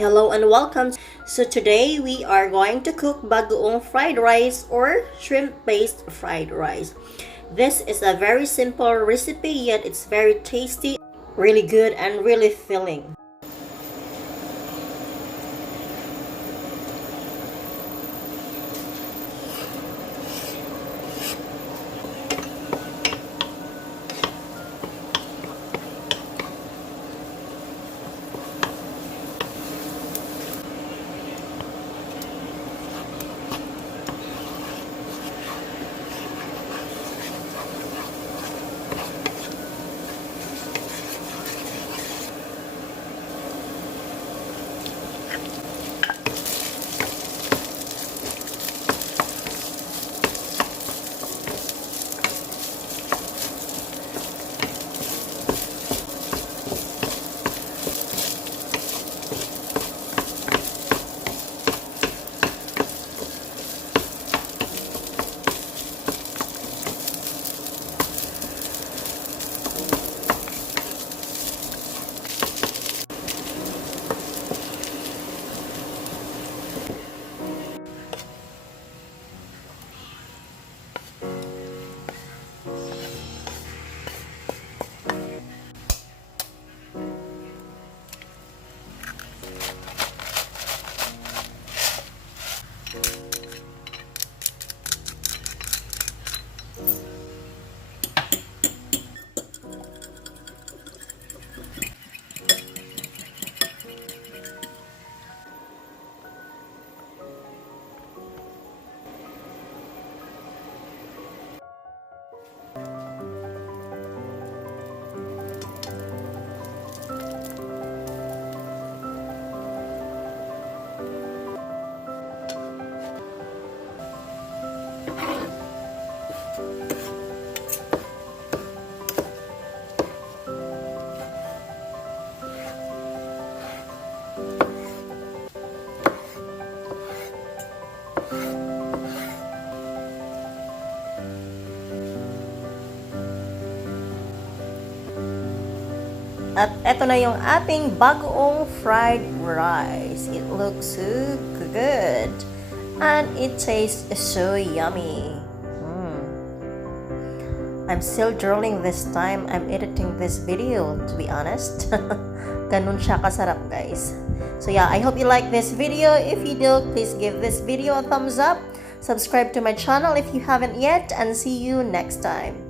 Hello and welcome. So today we are going to cook bagoong fried rice or shrimp-based fried rice. This is a very simple recipe, yet it's very tasty, really good, and really filling. At eto na yung ating bagoong fried rice. It looks so good. And it tastes so yummy. I'm still drooling this time I'm editing this video, to be honest. Ganun siya kasarap, guys. So yeah, I hope you like this video. If you do, please give this video a thumbs up. Subscribe to my channel if you haven't yet. And see you next time.